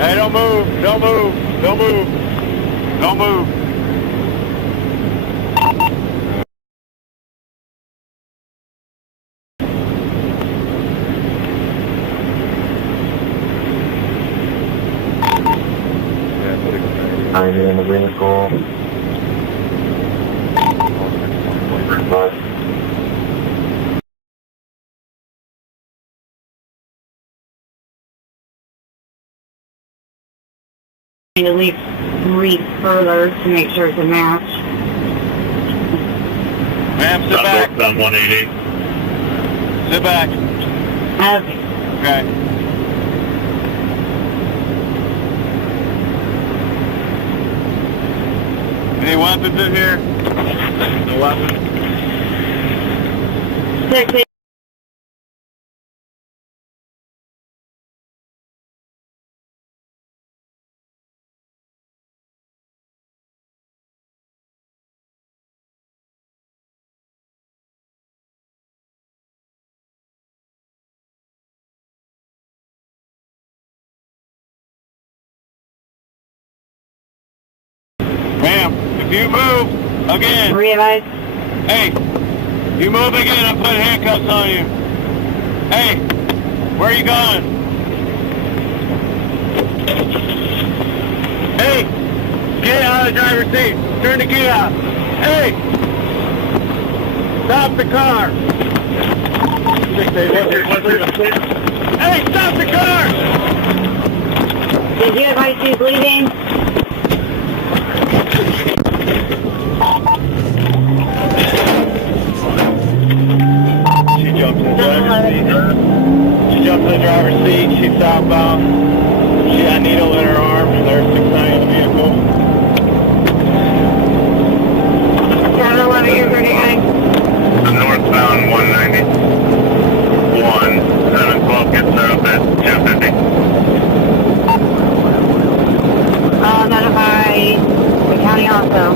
Hey, don't move. Don't move. Don't move. Don't move. I'm in the vehicle. At least read further to make sure it's a match. Ma'am, sit back. On 180. Sit back. Okay. Okay. Any weapons in here? No weapons? 6-8. Ma'am, if you move again, Realize. hey, you move again, I'm putting handcuffs on you. Hey, where are you going? Hey, get out of the driver's seat. Turn the key out. Hey, stop the car. Hey, stop the car. Did you advise she's leaving? She jumped in the driver's seat. She jumped in the driver's seat. She's southbound. She got a needle in her arm. There's 690 in the vehicle. 7-11, you're 39. Northbound 190. 712 gets set up at 1050. Notify the county also.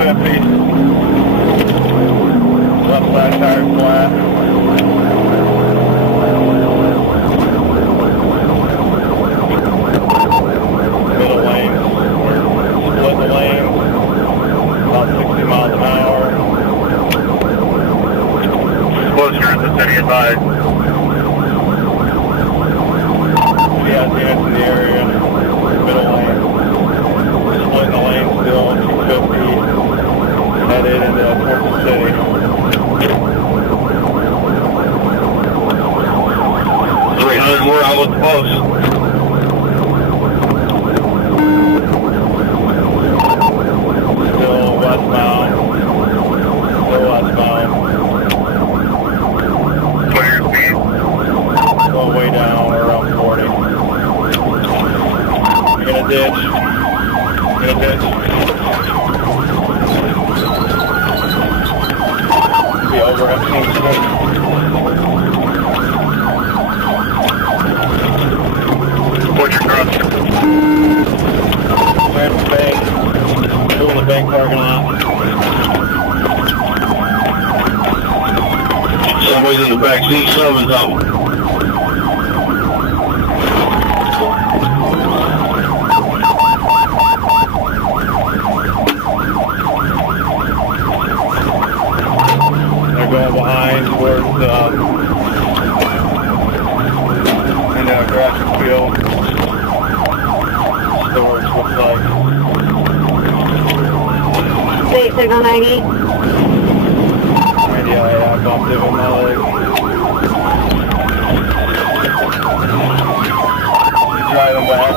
250. Left side tire flat. Middle lane. Split the lane. About 60 miles an hour. Closer to the city advised. Yeah, it's in the area. Middle lane. Splitting the lane still. 250. Headed into towards the city. More out with the post. Still westbound. Still westbound. What are your speed? Go way down, we're around 40. You're gonna ditch. You're gonna ditch. Be over at King Street. What's your cross? We're at the bank. Still in the bank parking lot. Somebody's in the back seat, someone's out. They're going behind towards into a graphic field. Storage looks like. State signal 90. Yeah, I bumped it with my leg. He's driving back.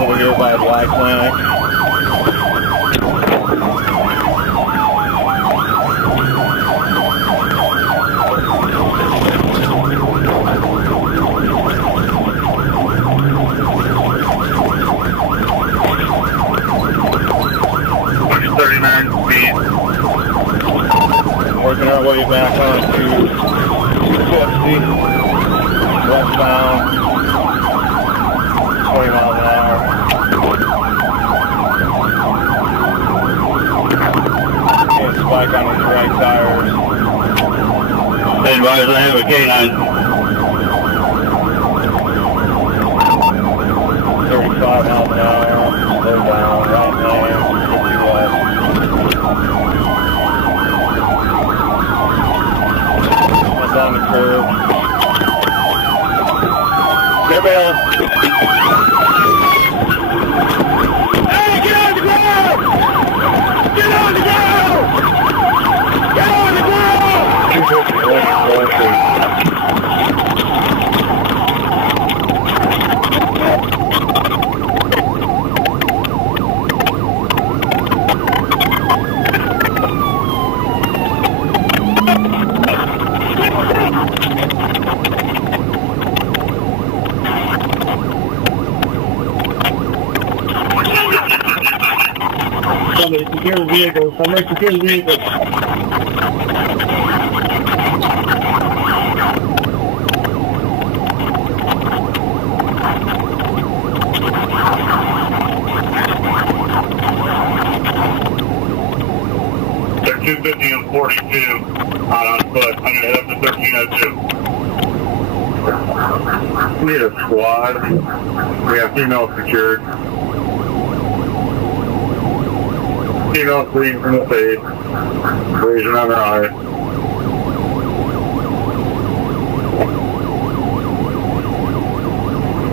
Over here by the eye clinic. Working our way back onto 250, westbound, 20 miles an hour. And spike on his right tires. Advise I have a K9. 35 miles an hour, slow down, right lane, 50 west. On the curb. Get bail. Hey, get on the ground! Get on the ground! Get on the ground! 250. Somebody secure the vehicle. Somebody secure the vehicle. They're 250 and 42 out on foot. I'm going to head up to 1302. We need a squad. We have female secured. Female fleeing from the fade. Abrasion on their eye.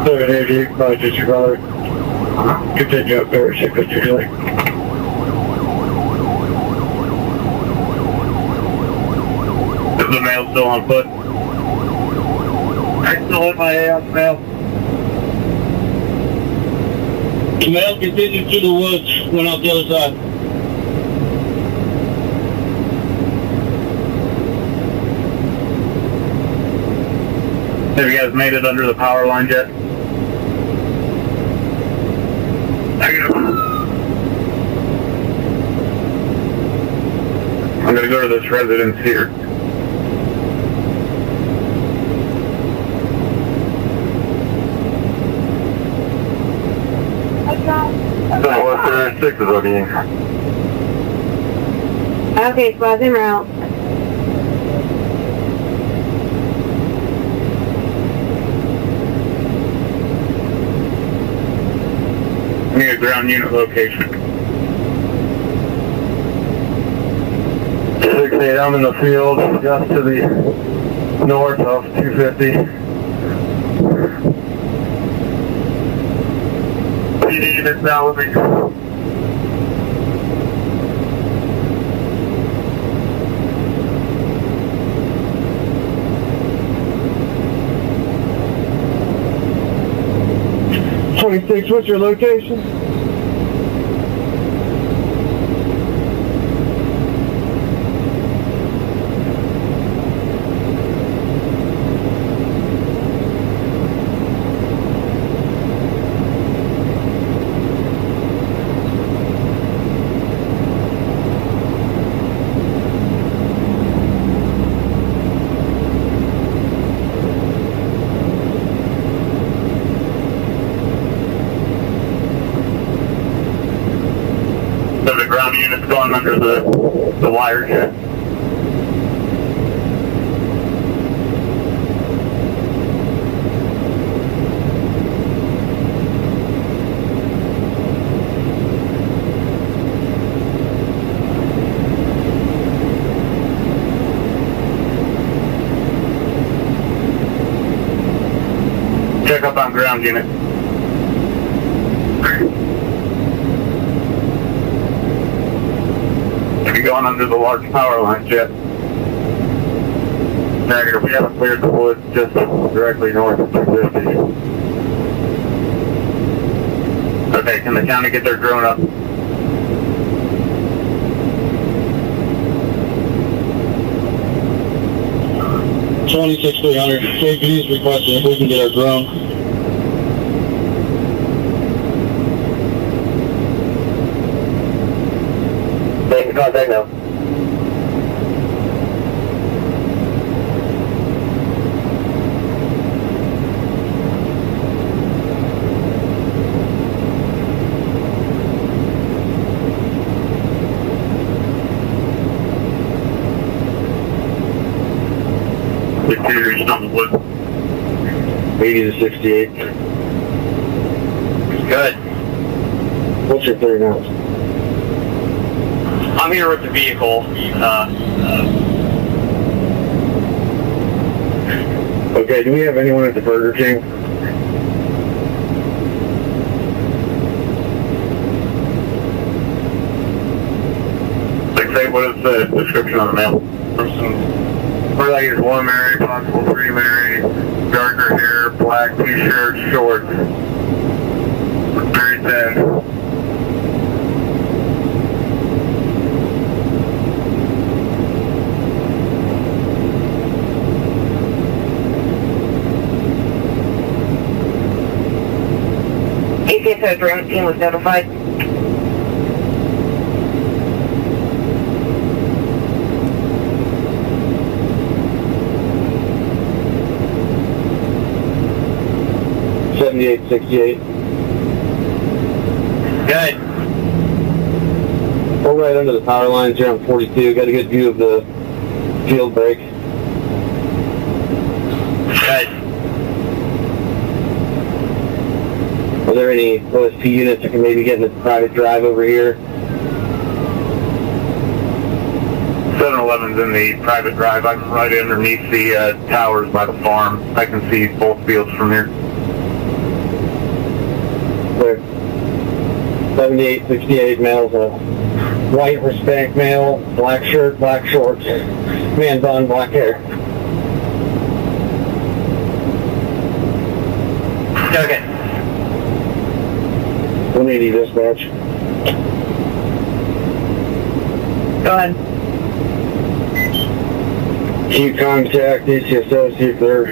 Look at 88, probably just your brother. Continue up there, check what you're doing. Is the male still on foot? I still have my eye on the male. The male continued through the woods, went out the other side. Have you guys made it under the power line yet? I'm going to go to this residence here. I got 6 is ODing. Okay, squad's en route. I need a ground unit location. 6-8, I'm in the field, just to the north of 250. PD units now with me. What's your location? So the ground unit's going under the wires here. Check up on ground unit. Going under the large power lines yet. Negative, we haven't cleared the woods just directly north of 250. Okay, can the county get their drone up? $26,300. KP's requesting if we can get our drone. Making contact now. The carrier's on the wood. 80 to 68. Good. What's your 30 knots? I'm here with the vehicle. Okay, do we have anyone at the Burger King? Say, what is the description on the mail? Person, we're like, it's 1 Mary, possible 3 Mary, darker hair, black t-shirt, shorts, very thin. ATSO drone team was notified. $78.68. Good. We're right under the power lines here on 42. Got a good view of the field break. Good. Are there any OSP units that can maybe get in the private drive over here? 7-Eleven's in the private drive. I'm right underneath the towers by the farm. I can see both fields from here. There. 78.68 males, a white Hispanic male, black shirt, black shorts, man bun, black hair. Okay. 180 dispatch. Go ahead. Keep contact ACSO, see if they're